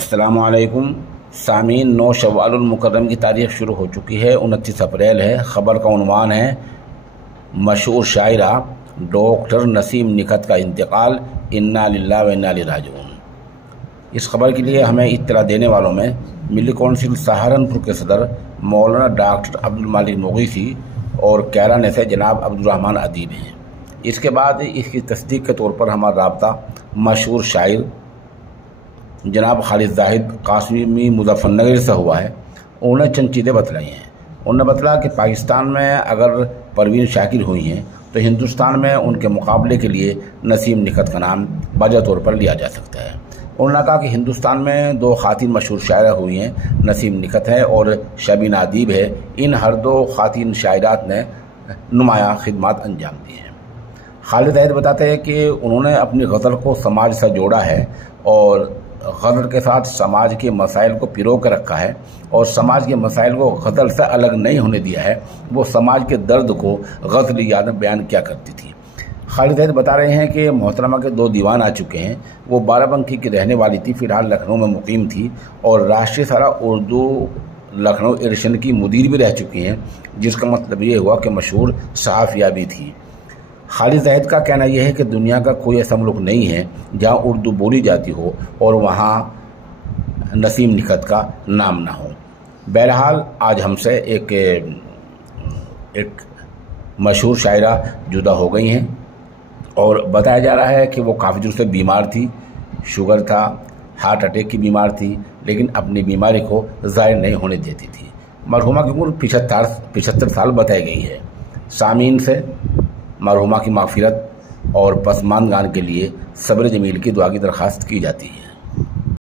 अस्सलामु अलैकुम सामीन। 9 शव्वाल मुकर्रम की तारीख़ शुरू हो चुकी है। 29 अप्रैल है। ख़बर का उन्वान है मशहूर शायरा डॉक्टर नसीम निकत का इंतकाल, इन्ना लिल्लाहि व इन्ना इलैहि राजिऊन। इस खबर के लिए हमें इत्तला देने वालों में मिली कौंसिल सहारनपुर के सदर मौलाना डॉक्टर अब्दुल मालिक मुगीसी और कैराने से जनाब अब्दुल रहमान अदीब हैं। इसके बाद इसकी तस्दीक के तौर पर हमारा राब्ता मशहूर शायर जनाब खालिद जाहिद कासमी मुजफ्फरनगर से हुआ है। उन्होंने चंद चीज़ें बतलाई हैं। उन्होंने बतला कि पाकिस्तान में अगर परवीन शाकिर हुई हैं तो हिंदुस्तान में उनके मुकाबले के लिए नसीम निकत का नाम बाज़ा तौर पर लिया जा सकता है। उन्होंने कहा कि हिंदुस्तान में 2 खातिन मशहूर शायरा हुई हैं, नसीम निकत है और शबीना अदीब है। इन हर 2 खातिन शायरात ने नुमाया खिदमत अंजाम दी हैं। खालिद जाहिद बताते हैं कि उन्होंने अपनी गज़ल को समाज से जोड़ा है और गज़ल के साथ समाज के मसाइल को पिरो कर रखा है और समाज के मसाइल को गज़ल से अलग नहीं होने दिया है। वो समाज के दर्द को गज़ल याद में बयान किया करती थी। खालिद जाहिद बता रहे हैं कि मोहतरमा के 2 दीवान आ चुके हैं। वो बाराबंकी की रहने वाली थी, फ़िलहाल लखनऊ में मुकीम थी और राष्ट्रीय सहारा उर्दू लखनऊ एडिशन की मुदीर भी रह चुकी हैं, जिसका मतलब ये हुआ कि मशहूर सहाफ़िया भी थी। खालिद जाहिद का कहना यह है कि दुनिया का कोई ऐसा मुल्क नहीं है जहां उर्दू बोली जाती हो और वहां नसीम निकत का नाम ना हो। बहरहाल आज हमसे एक मशहूर शायरा जुदा हो गई हैं और बताया जा रहा है कि वो काफ़ी दिनों से बीमार थी, शुगर था, हार्ट अटैक की बीमार थी, लेकिन अपनी बीमारी को ज़ाहिर नहीं होने देती थी। मरहुमा की उम्र 75 साल बताई गई है। सामीन से मरहुमा की माग़फ़िरत और पसमानदगान के लिए सब्र जमील की दुआ की दरख्वास्त की जाती है।